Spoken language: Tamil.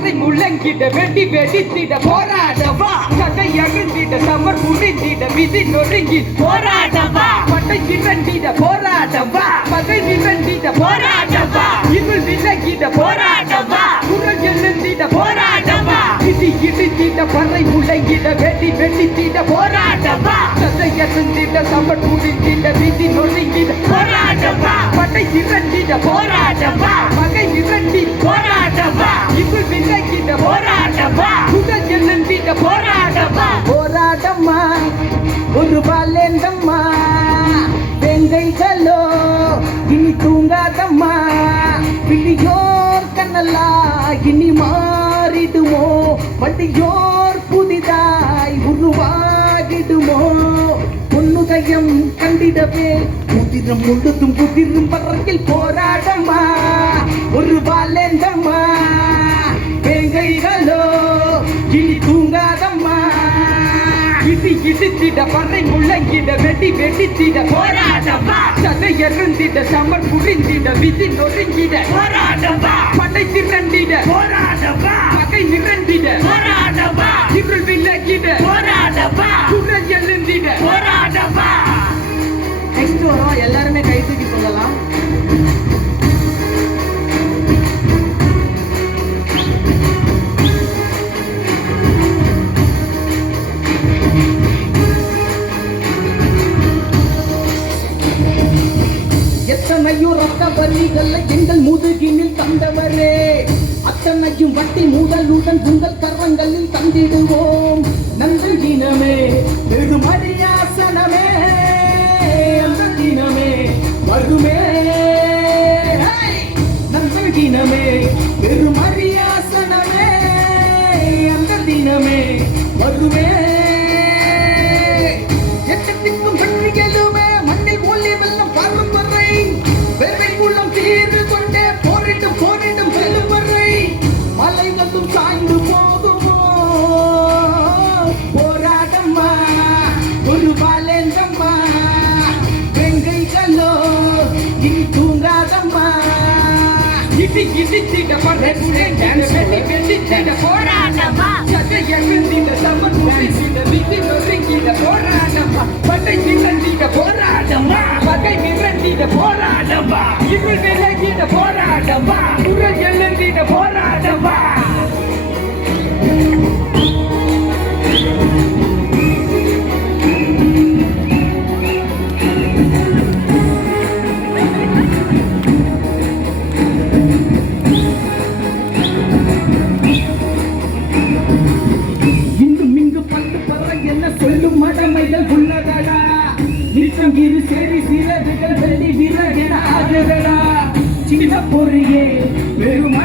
பறை முள்ளங்கிட வெட்டி வெடித்திட போராடவா கதை எழுந்திட சமர் முடிந்திட விதி நொறுங்கி போராடவா பட்டை திரண்டிட போராடவா பகை நிரண்டிட போராடவா இவள் விலகிட போராடவா குரல் எழுந்திட போராடவா இடி இடித்திட பறை முழங்கிட வெட்டி வெடித்திட போராடவா கதை எழுந்திட சமர் முடிந்திட விதி நொறுங்கிட போராடவா பட்டை திரண்டிட போராடவா பிடியோர் கண்ணல்லா இனி மாறிடுமோ? வண்டியோர் புதிதாய் உருவாகிடுமோ? பொன்னுதயம் கண்டிடவே. புதிரம் முழுதும் புதிரும் பறக்கில் போராடமா? இடி இடித்திட பறை முழங்கிட வெடி வெடித்திட போராடவா சதை எருந்திட சமர் புரிந்திட விதி நொறுங்கிட. போராடவா படை திரண்டிட போராடவா அத்தனையும் ரத்த வரிகள் எங்கள் முதுகினில் தந்தவரே. அத்தனையும் வட்டி முதலுடன் உங்கள் கரங்களில் தந்திடுவோம். நன்றி தினமே பெருமரியாசனமே அந்த தினமே வருமே. ஹை! நன்றி தினமே பெருமரியாசனமே அந்த தினமே வருமே. மலைகளும் சாய்ந்து போகுமோ போராட்டம்மா ஒரு பாலேந்தம்மா வெங்கைகளோ இனி தூங்காதம்மா. இடி இடித்திட படை வெடி வெடித்திட போராடவா கதை எழுந்திட சமர் முடிந்திட விதி நொறுங்கிட போராட்டமா பட்டை திரண்டிட போராட்டமா பகை நிரண்டிட போராட்டமா இருள் விலகிட போராட்டமா குரல் எழுந்திட போராட்டமா சொல்லும் மடமைகள் உள்ளதடா நிற்கும் இரு சேரி சிறகுகள் வெள்ளி விறகென ஆகுதடா. சின்ன பொறியே வெறும்